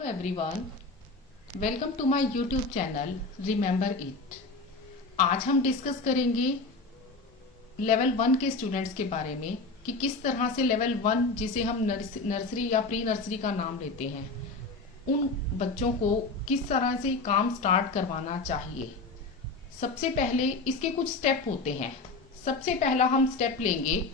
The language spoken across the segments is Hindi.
Hello everyone, welcome to my YouTube channel remember it. आज हम डिस्कस करेंगे लेवल 1 के स्टूडेंट्स के बारे में कि किस तरह से लेवल 1 जिसे हम नर्सरी या प्री नर्सरी का नाम लेते हैं, उन बच्चों को किस तरह से काम स्टार्ट करवाना चाहिए। सबसे पहले इसके कुछ स्टेप होते हैं। सबसे पहला हम स्टेप लेंगे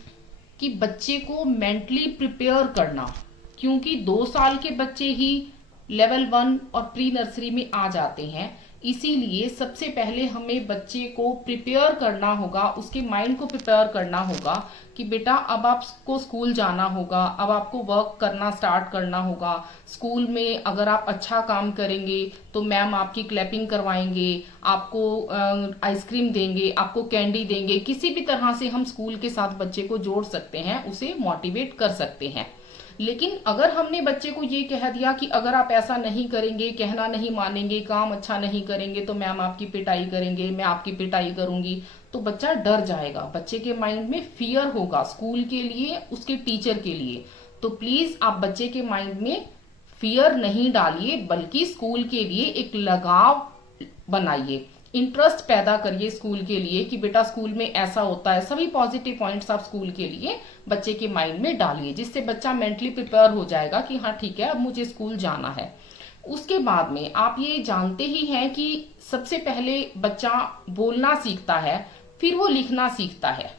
कि बच्चे को मेंटली प्रिपेयर करना, क्योंकि 2 साल के बच्चे ही लेवल 1 और प्री नर्सरी में आ जाते हैं। इसीलिए सबसे पहले हमें बच्चे को प्रिपेयर करना होगा, उसके माइंड को प्रिपेयर करना होगा कि बेटा अब आपको स्कूल जाना होगा, अब आपको वर्क करना स्टार्ट करना होगा। स्कूल में अगर आप अच्छा काम करेंगे तो मैम आपकी क्लैपिंग करवाएंगे, आपको आइसक्रीम देंगे, आपको कैंडी देंगे। किसी भी तरह से हम स्कूल के साथ बच्चे को जोड़ सकते हैं, उसे मोटिवेट कर सकते हैं। लेकिन अगर हमने बच्चे को ये कह दिया कि अगर आप ऐसा नहीं करेंगे, कहना नहीं मानेंगे, काम अच्छा नहीं करेंगे तो मैम आपकी पिटाई करेंगे, मैं आपकी पिटाई करूंगी, तो बच्चा डर जाएगा। बच्चे के माइंड में फियर होगा स्कूल के लिए, उसके टीचर के लिए। तो प्लीज आप बच्चे के माइंड में फियर नहीं डालिए, बल्कि स्कूल के लिए एक लगाव बनाइए, इंटरेस्ट पैदा करिए स्कूल के लिए कि बेटा स्कूल में ऐसा होता है। सभी पॉजिटिव पॉइंट्स आप स्कूल के लिए बच्चे के माइंड में डालिए, जिससे बच्चा मेंटली प्रिपेयर हो जाएगा कि हाँ ठीक है, अब मुझे स्कूल जाना है। उसके बाद में आप ये जानते ही हैं कि सबसे पहले बच्चा बोलना सीखता है, फिर वो लिखना सीखता है।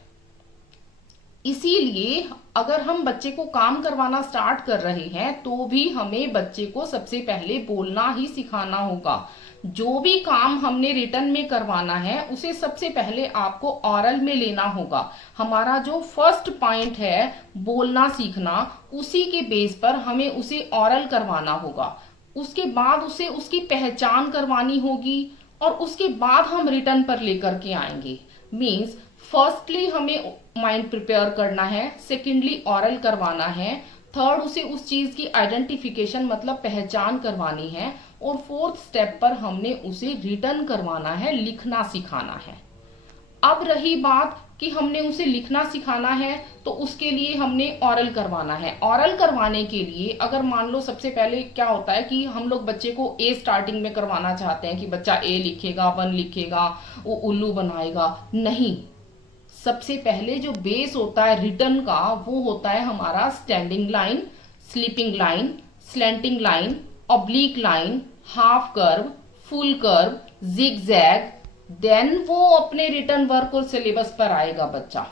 इसीलिए अगर हम बच्चे को काम करवाना स्टार्ट कर रहे हैं तो भी हमें बच्चे को सबसे पहले बोलना ही सिखाना होगा। जो भी काम हमने रिटर्न में करवाना है उसे सबसे पहले आपको ऑरल में लेना होगा। हमारा जो फर्स्ट पॉइंट है बोलना सीखना, उसी के बेस पर हमें उसे ऑरल करवाना होगा। उसके बाद उसे उसकी पहचान करवानी होगी और उसके बाद हम रिटर्न पर लेकर के आएंगे। मीन्स फर्स्टली हमें माइंड प्रिपेयर करना है, सेकेंडली ऑरल करवाना है, थर्ड उसे उस चीज की आइडेंटिफिकेशन मतलब पहचान करवानी है, और फोर्थ स्टेप पर हमने उसे रिटर्न करवाना है, लिखना सिखाना है। अब रही बात कि हमने उसे लिखना सिखाना है तो उसके लिए हमने ऑरल करवाना है। ऑरल करवाने के लिए अगर मान लो सबसे पहले क्या होता है कि हम लोग बच्चे को ए स्टार्टिंग में करवाना चाहते हैं कि बच्चा ए लिखेगा, 1 लिखेगा, वो उल्लू बनाएगा। नहीं, सबसे पहले जो बेस होता है रिटर्न का वो होता है हमारा standing line, sleeping line, slanting line, oblique line, half curve, full curve, zigzag. Then वो अपने रिटर्न वर्क और सिलेबस पर आएगा बच्चा।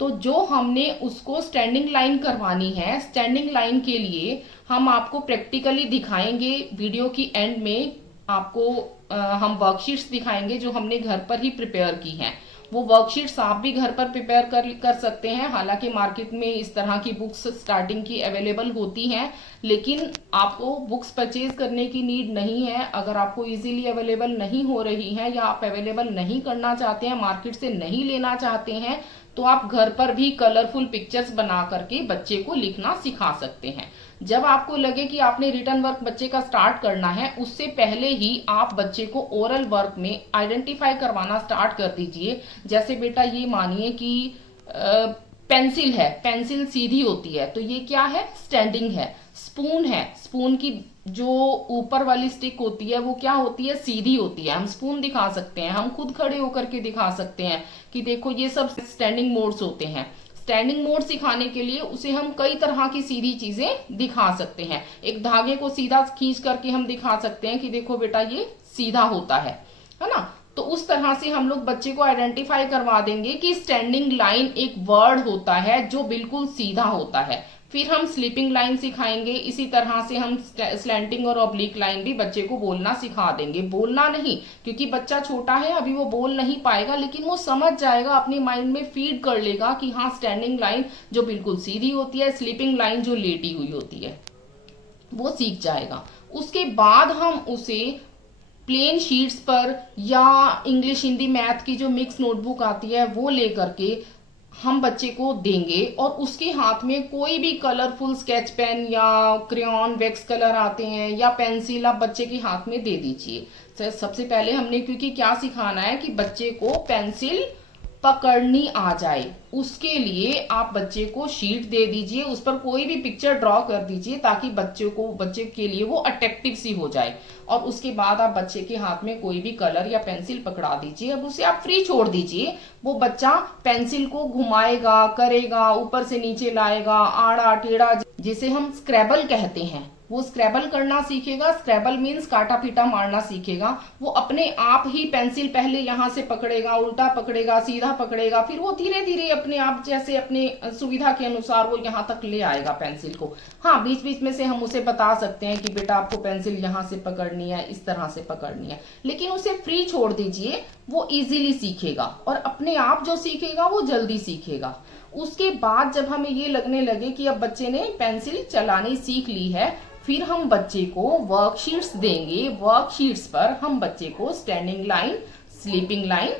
तो जो हमने उसको स्टैंडिंग लाइन करवानी है, स्टैंडिंग लाइन के लिए हम आपको प्रैक्टिकली दिखाएंगे। वीडियो की एंड में आपको हम वर्कशीट्स दिखाएंगे जो हमने घर पर ही प्रिपेयर की हैं। वो वर्कशीट्स आप भी घर पर प्रिपेयर कर सकते हैं। हालांकि मार्केट में इस तरह की बुक्स स्टार्टिंग की अवेलेबल होती हैं, लेकिन आपको बुक्स परचेज करने की नीड नहीं है। अगर आपको इजीली अवेलेबल नहीं हो रही है या आप अवेलेबल नहीं करना चाहते हैं, मार्केट से नहीं लेना चाहते हैं, तो आप घर पर भी कलरफुल पिक्चर्स बना करके बच्चे को लिखना सिखा सकते हैं। जब आपको लगे कि आपने रिटर्न वर्क बच्चे का स्टार्ट करना है, उससे पहले ही आप बच्चे को ओरल वर्क में आइडेंटिफाई करवाना स्टार्ट कर दीजिए। जैसे बेटा ये मानिए कि पेंसिल है, पेंसिल सीधी होती है तो ये क्या है, स्टैंडिंग है। स्पून है, स्पून की जो ऊपर वाली स्टिक होती है वो क्या होती है, सीधी होती है। हम स्पून दिखा सकते हैं, हम खुद खड़े होकर के दिखा सकते हैं कि देखो ये सब स्टैंडिंग मोड्स होते हैं। स्टैंडिंग मोड सिखाने के लिए उसे हम कई तरह की सीधी चीजें दिखा सकते हैं। एक धागे को सीधा खींच करके हम दिखा सकते हैं कि देखो बेटा ये सीधा होता है ना। तो उस तरह से हम लोग बच्चे को आइडेंटिफाई करवा देंगे कि स्टैंडिंग लाइन एक वर्ड होता है जो बिल्कुल सीधा होता है। फिर हम स्लीपिंग लाइन सिखाएंगे। इसी तरह से हम स्लैंटिंग और ऑब्लिक लाइन भी बच्चे को बोलना सिखा देंगे। बोलना नहीं, क्योंकि बच्चा छोटा है, अभी वो बोल नहीं पाएगा, लेकिन वो समझ जाएगा, अपने माइंड में फीड कर लेगा कि हाँ स्टैंडिंग लाइन जो बिल्कुल सीधी होती है, स्लीपिंग लाइन जो लेटी हुई होती है, वो सीख जाएगा। उसके बाद हम उसे प्लेन शीट्स पर या इंग्लिश हिंदी मैथ की जो मिक्स नोटबुक आती है वो लेकर के हम बच्चे को देंगे, और उसके हाथ में कोई भी कलरफुल स्केच पेन या क्रेयॉन, वैक्स कलर आते हैं या पेंसिल आप बच्चे के हाथ में दे दीजिए। सबसे पहले हमने क्योंकि क्या सिखाना है कि बच्चे को पेंसिल पकड़नी आ जाए, उसके लिए आप बच्चे को शीट दे दीजिए, उस पर कोई भी पिक्चर ड्रॉ कर दीजिए ताकि बच्चे के लिए वो अट्रैक्टिव सी हो जाए। और उसके बाद आप बच्चे के हाथ में कोई भी कलर या पेंसिल पकड़ा दीजिए। अब उसे आप फ्री छोड़ दीजिए, वो बच्चा पेंसिल को घुमाएगा, करेगा, ऊपर से नीचे लाएगा, आड़ा टेढ़ा, जिसे हम स्क्रैबल कहते हैं, वो स्क्रैबल करना सीखेगा। स्क्रैबल मीन्स काटा पीटा मारना सीखेगा। वो अपने आप ही पेंसिल पहले यहाँ से पकड़ेगा, उल्टा पकड़ेगा, सीधा पकड़ेगा, फिर वो धीरे धीरे अपने आप जैसे अपने सुविधा के अनुसार वो यहाँ तक ले आएगा पेंसिल को। हाँ, बीच बीच में से हम उसे बता सकते हैं कि बेटा आपको पेंसिल यहाँ से पकड़नी है, इस तरह से पकड़नी है, लेकिन उसे फ्री छोड़ दीजिए, वो इजीली सीखेगा और अपने आप जो सीखेगा वो जल्दी सीखेगा। उसके बाद जब हमें ये लगने लगे कि अब बच्चे ने पेंसिल चलानी सीख ली है, फिर हम बच्चे को वर्कशीट्स देंगे। वर्कशीट्स पर हम बच्चे को standing line, sleeping line,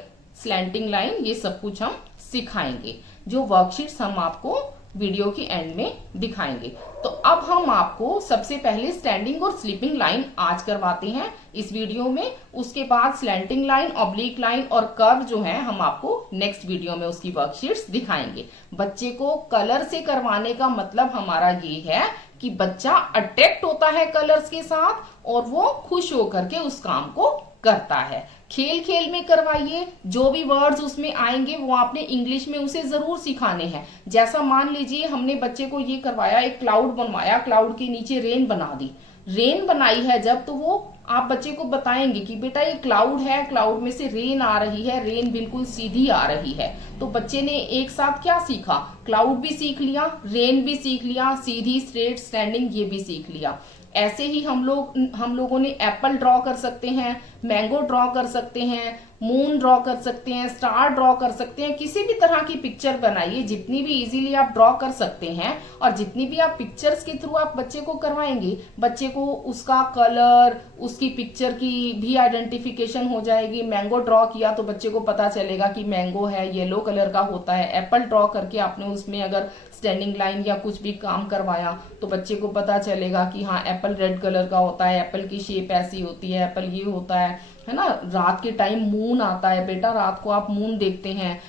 slanting line, ये सब कुछ हम सिखाएंगे, जो वर्कशीट्स हम आपको वीडियो के एंड में दिखाएंगे। तो अब हम आपको सबसे पहले स्टैंडिंग और स्लीपिंग लाइन आज करवाते हैं इस वीडियो में। उसके बाद स्लैंटिंग लाइन, ऑब्लिक लाइन और कर्व जो है हम आपको नेक्स्ट वीडियो में उसकी वर्कशीट्स दिखाएंगे। बच्चे को कलर से करवाने का मतलब हमारा ये है कि बच्चा अट्रैक्ट होता है कलर्स के साथ और वो खुश होकर के उस काम को करता है। खेल खेल में करवाइए, जो भी वर्ड्स उसमें आएंगे वो आपने इंग्लिश में उसे जरूर सिखाने हैं। जैसा मान लीजिए हमने बच्चे को ये करवाया, एक क्लाउड बनवाया, क्लाउड के नीचे रेन बना दी, रेन बनाई है जब, तो वो आप बच्चे को बताएंगे कि बेटा ये क्लाउड है, क्लाउड में से रेन आ रही है, रेन बिल्कुल सीधी आ रही है। तो बच्चे ने एक साथ क्या सीखा, क्लाउड भी सीख लिया, रेन भी सीख लिया, सीधी, स्ट्रेट, स्टैंडिंग ये भी सीख लिया। ऐसे ही हम लोगों ने एप्पल ड्रॉ कर सकते हैं, मैंगो ड्रॉ कर सकते हैं, मून ड्रॉ कर सकते हैं, स्टार ड्रॉ कर सकते हैं। किसी भी तरह की पिक्चर बनाइए, जितनी भी इजीली आप ड्रॉ कर सकते हैं और जितनी भी आप पिक्चर्स के थ्रू आप बच्चे को करवाएंगे, बच्चे को उसका कलर, उसकी पिक्चर की भी आइडेंटिफिकेशन हो जाएगी। मैंगो ड्रॉ किया तो बच्चे को पता चलेगा कि मैंगो है, येलो कलर का होता है। एप्पल ड्रॉ करके आपने उसमें अगर स्टैंडिंग लाइन या कुछ भी काम करवाया तो बच्चे को पता चलेगा कि हाँ एप्पल रेड कलर का होता है, एप्पल की शेप ऐसी होती है, एप्पल ये होता है ना। रात के टाइम मून आता है बेटा, रात को आप मून देखते हैं,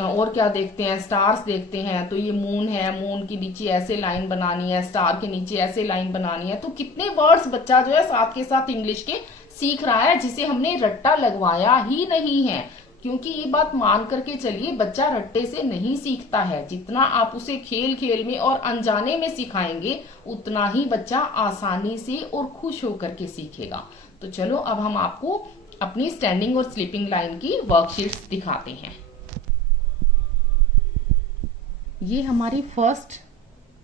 और क्या देखते हैं, स्टार्स देखते हैं, तो ये मून है, मून के नीचे ऐसे लाइन बनानी है, स्टार के नीचे ऐसे लाइन बनानी है। तो कितने वर्ड्स बच्चा जो है साथ के साथ इंग्लिश के सीख रहा है, जिसे हमने रट्टा लगवाया ही नहीं है। क्योंकि ये बात मान करके चलिए, बच्चा रट्टे से नहीं सीखता है। जितना आप उसे खेल खेल में और अनजाने में सिखाएंगे उतना ही बच्चा आसानी से और खुश होकर के सीखेगा। तो चलो अब हम आपको अपनी स्टैंडिंग और स्लीपिंग लाइन की वर्कशीट्स दिखाते हैं। ये हमारी फर्स्ट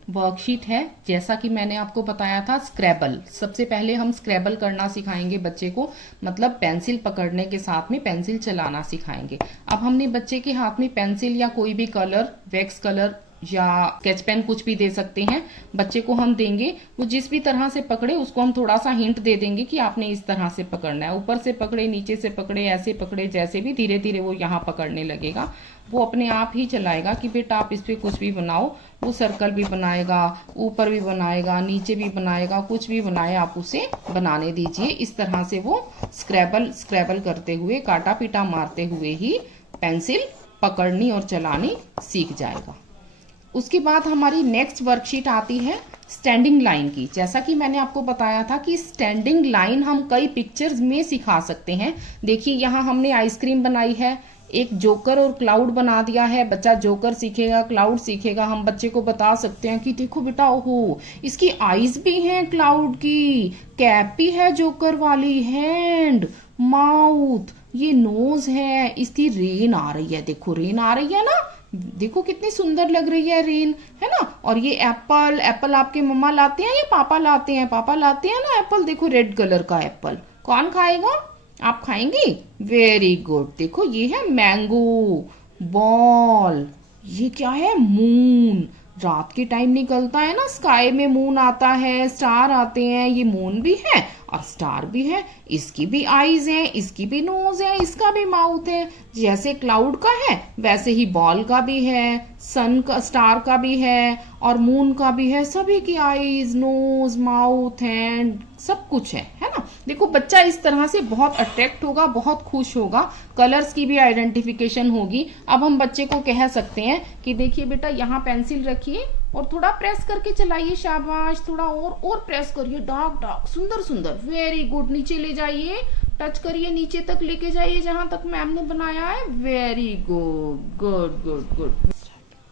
वर्कशीट है। जैसा कि मैंने आपको बताया था, स्क्रैबल, सबसे पहले हम स्क्रैबल करना सिखाएंगे बच्चे को, मतलब पेंसिल पकड़ने के साथ में पेंसिल चलाना सिखाएंगे। अब हमने बच्चे के हाथ में पेंसिल या कोई भी कलर, वैक्स कलर या स्केच पेन कुछ भी दे सकते हैं, बच्चे को हम देंगे। वो जिस भी तरह से पकड़े उसको हम थोड़ा सा हिंट दे देंगे कि आपने इस तरह से पकड़ना है, ऊपर से पकड़े, नीचे से पकड़े, ऐसे पकड़े, जैसे भी, धीरे धीरे वो यहाँ पकड़ने लगेगा। वो अपने आप ही चलाएगा कि बेटा आप इस पे कुछ भी बनाओ। वो सर्कल भी बनाएगा, ऊपर भी बनाएगा, नीचे भी बनाएगा, कुछ भी बनाए आप उसे बनाने दीजिए। इस तरह से वो स्क्रैबल करते हुए, काटा पीटा मारते हुए ही पेंसिल पकड़नी और चलानी सीख जाएगा। उसके बाद हमारी नेक्स्ट वर्कशीट आती है स्टैंडिंग लाइन की। जैसा कि मैंने आपको बताया था कि स्टैंडिंग लाइन हम कई पिक्चर्स में सिखा सकते हैं। देखिए यहाँ हमने आइसक्रीम बनाई है, एक जोकर और क्लाउड बना दिया है। बच्चा जोकर सीखेगा, क्लाउड सीखेगा। हम बच्चे को बता सकते हैं कि देखो बेटा, ओहो इसकी आईज भी हैं क्लाउड की, कैप भी है जोकर वाली, हैंड, माउथ, ये नोज है, इसकी रेन आ रही है, देखो रेन आ रही है ना, देखो कितनी सुंदर लग रही है रेन, है ना। और ये एप्पल आपके मम्मा लाते हैं या पापा लाते हैं? पापा लाते हैं ना एप्पल, देखो रेड कलर का एप्पल। कौन खाएगा? आप खाएंगे? Very good. देखो ये है मैंगो, बॉल, ये क्या है? मून। रात के टाइम निकलता है ना, स्काई में मून आता है, स्टार आते हैं, ये मून भी है और स्टार भी है। इसकी भी आईज है, इसकी भी नोज है, इसका भी माउथ है। जैसे क्लाउड का है वैसे ही बॉल का भी है, सन का, स्टार का भी है और मून का भी है। सभी की आईज, नोज, माउथ, हैंड सब कुछ है ना। देखो बच्चा इस तरह से बहुत अट्रैक्ट होगा, बहुत खुश होगा, कलर्स की भी आइडेंटिफिकेशन होगी। अब हम बच्चे को कह सकते हैं कि देखिए बेटा यहाँ पेंसिल रखिए और थोड़ा प्रेस करके चलाइए, शाबाश, थोड़ा और प्रेस करिए, डार्क डार्क, सुंदर सुंदर, वेरी गुड, नीचे ले जाइए, टच करिए, नीचे तक लेके जाइए जहां तक मैम ने बनाया है, very good, good good good,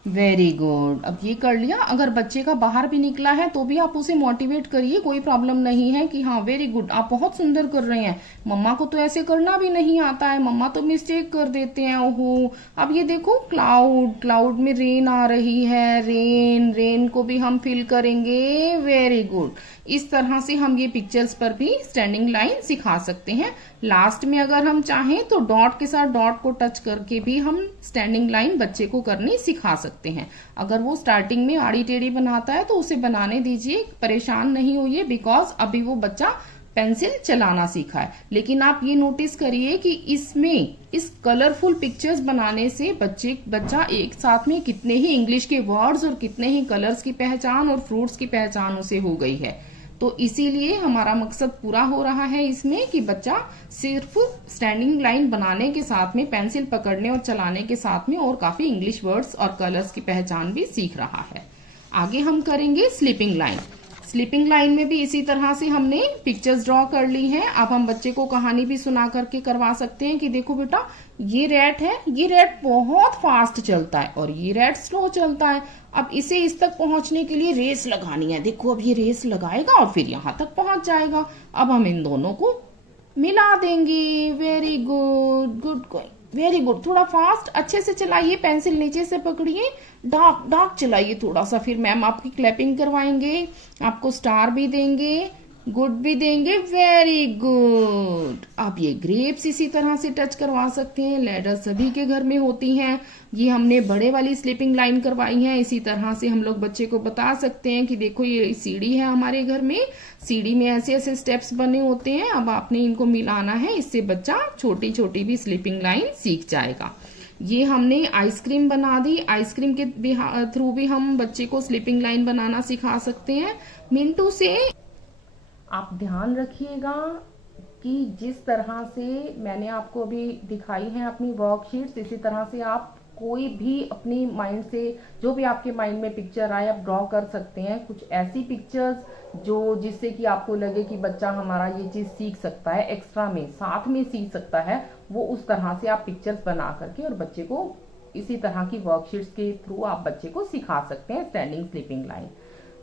very good. अब ये कर लिया। अगर बच्चे का बाहर भी निकला है तो भी आप उसे मोटिवेट करिए, कोई प्रॉब्लम नहीं है कि हाँ वेरी गुड, आप बहुत सुंदर कर रहे हैं, मम्मा को तो ऐसे करना भी नहीं आता है, मम्मा तो मिस्टेक कर देते हैं, ओहो। अब ये देखो क्लाउड, क्लाउड में रेन आ रही है, रेन, रेन को भी हम फिल करेंगे, वेरी गुड। इस तरह से हम ये पिक्चर्स पर भी स्टैंडिंग लाइन सिखा सकते हैं। लास्ट में अगर हम चाहें तो डॉट के साथ डॉट को टच करके भी हम स्टैंडिंग लाइन बच्चे को करनी सिखा सकते हैं। अगर वो स्टार्टिंग में आड़ी टेढ़ी बनाता है तो उसे बनाने दीजिए, परेशान नहीं होइए, बिकॉज अभी वो बच्चा पेंसिल चलाना सीखा है। लेकिन आप ये नोटिस करिए कि इसमें इस कलरफुल पिक्चर्स बनाने से बच्चा एक साथ में कितने ही इंग्लिश के वर्ड्स और कितने ही कलर्स की पहचान और फ्रूट्स की पहचान उसे हो गई है। तो इसीलिए हमारा मकसद पूरा हो रहा है इसमें कि बच्चा सिर्फ स्टैंडिंग लाइन बनाने के साथ में, पेंसिल पकड़ने और चलाने के साथ में और काफी इंग्लिश वर्ड्स और कलर्स की पहचान भी सीख रहा है। आगे हम करेंगे स्लीपिंग लाइन। स्लीपिंग लाइन में भी इसी तरह से हमने पिक्चर्स ड्रॉ कर ली हैं। अब हम बच्चे को कहानी भी सुना करके करवा सकते हैं कि देखो बेटा, ये रैट है, ये रैट बहुत फास्ट चलता है और ये रैट स्लो चलता है। अब इसे इस तक पहुंचने के लिए रेस लगानी है, देखो अब ये रेस लगाएगा और फिर यहां तक पहुंच जाएगा। अब हम इन दोनों को मिला देंगे, very good, good good, very good. थोड़ा फास्ट अच्छे से चलाइए, पेंसिल नीचे से पकड़िए, डार्क डार्क चलाइए थोड़ा सा, फिर मैम आपकी क्लैपिंग करवाएंगे, आपको स्टार भी देंगे, गुड भी देंगे, वेरी गुड। आप ये ग्रेप्स इसी तरह से टच करवा सकते हैं, लैडर सभी के घर में होती हैं। ये हमने बड़े वाली स्लीपिंग लाइन करवाई है। इसी तरह से हम लोग बच्चे को बता सकते हैं कि देखो ये सीढ़ी है हमारे घर में, सीढ़ी में ऐसे ऐसे स्टेप्स बने होते हैं, अब आपने इनको मिलाना है, इससे बच्चा छोटी छोटी भी स्लीपिंग लाइन सीख जाएगा। ये हमने आइसक्रीम बना दी, आइसक्रीम के थ्रू भी हम बच्चे को स्लीपिंग लाइन बनाना सिखा सकते हैं। मिंटू से आप ध्यान रखिएगा कि जिस तरह से मैंने आपको अभी दिखाई है अपनी वर्कशीट्स, इसी तरह से आप कोई भी अपनी माइंड से जो भी आपके माइंड में पिक्चर आए आप ड्रॉ कर सकते हैं। कुछ ऐसी पिक्चर्स जो जिससे कि आपको लगे कि बच्चा हमारा ये चीज सीख सकता है, एक्स्ट्रा में साथ में सीख सकता है, वो उस तरह से आप पिक्चर्स बना करके और बच्चे को इसी तरह की वर्कशीट्स के थ्रू आप बच्चे को सिखा सकते हैं स्टैंडिंग स्लीपिंग लाइन।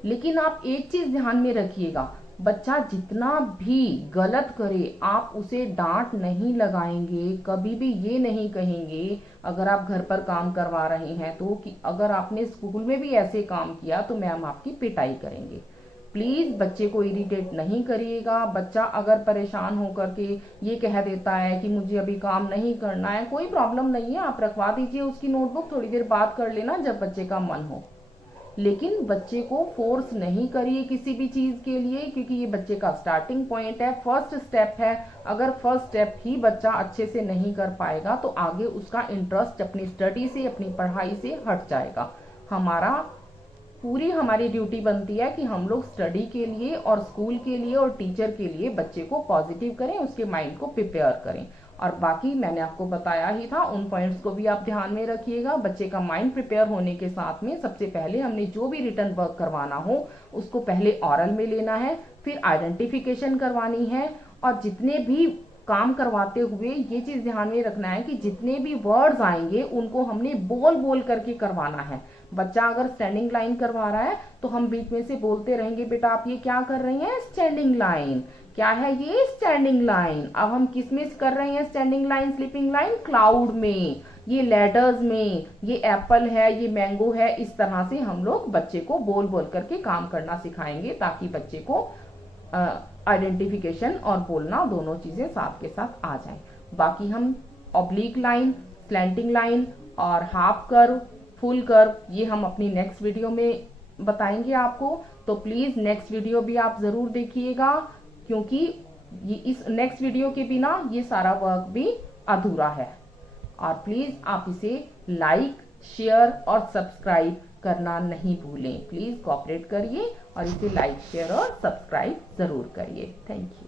लेकिन आप एक चीज ध्यान में रखिएगा, बच्चा जितना भी गलत करे आप उसे डांट नहीं लगाएंगे, कभी भी ये नहीं कहेंगे अगर आप घर पर काम करवा रहे हैं तो कि अगर आपने स्कूल में भी ऐसे काम किया तो मैम आपकी पिटाई करेंगे। प्लीज बच्चे को इरिटेट नहीं करिएगा। बच्चा अगर परेशान होकर के ये कह देता है कि मुझे अभी काम नहीं करना है, कोई प्रॉब्लम नहीं है, आप रखवा दीजिए उसकी नोटबुक, थोड़ी देर बात कर लेना जब बच्चे का मन हो। लेकिन बच्चे को फोर्स नहीं करिए किसी भी चीज के लिए, क्योंकि ये बच्चे का स्टार्टिंग पॉइंट है, फर्स्ट स्टेप है। अगर फर्स्ट स्टेप ही बच्चा अच्छे से नहीं कर पाएगा तो आगे उसका इंटरेस्ट अपनी स्टडी से, अपनी पढ़ाई से हट जाएगा। हमारी ड्यूटी बनती है कि हम लोग स्टडी के लिए और स्कूल के लिए और टीचर के लिए बच्चे को पॉजिटिव करें, उसके माइंड को प्रिपेयर करें। और बाकी मैंने आपको बताया ही था, उन पॉइंट्स को भी आप ध्यान में रखिएगा। बच्चे का माइंड प्रिपेयर होने के साथ में सबसे पहले हमने जो भी रिटन वर्क करवाना हो उसको पहले ऑरल में लेना है, फिर आइडेंटिफिकेशन करवानी है, और जितने भी काम करवाते हुए ये चीज ध्यान में रखना है कि जितने भी वर्ड्स आएंगे उनको हमने बोल बोल करके करवाना है। बच्चा अगर स्टैंडिंग लाइन करवा रहा है तो हम बीच में से बोलते रहेंगे, बेटा आप ये क्या कर रही हैं, स्टैंडिंग लाइन। क्या है ये, स्टैंडिंग लाइन। अब हम किस में कर रहे हैं standing line, sleeping line, cloud में, ये लेटर्स में, ये एप्पल है, ये मैंगो है। इस तरह से हम लोग बच्चे को बोल बोल करके काम करना सिखाएंगे ताकि बच्चे को आइडेंटिफिकेशन और बोलना दोनों चीजें साथ के साथ आ जाएं। बाकी हम ऑब्लिक लाइन, स्लैंटिंग लाइन और हाफ कर्व, फुल कर्व ये हम अपनी नेक्स्ट वीडियो में बताएंगे आपको। तो प्लीज नेक्स्ट वीडियो भी आप जरूर देखिएगा, क्योंकि ये इस नेक्स्ट वीडियो के बिना ये सारा वर्क भी अधूरा है। और प्लीज आप इसे लाइक, शेयर और सब्सक्राइब करना नहीं भूलें। प्लीज कोऑपरेट करिए और इसे लाइक, शेयर और सब्सक्राइब जरूर करिए। Thank you.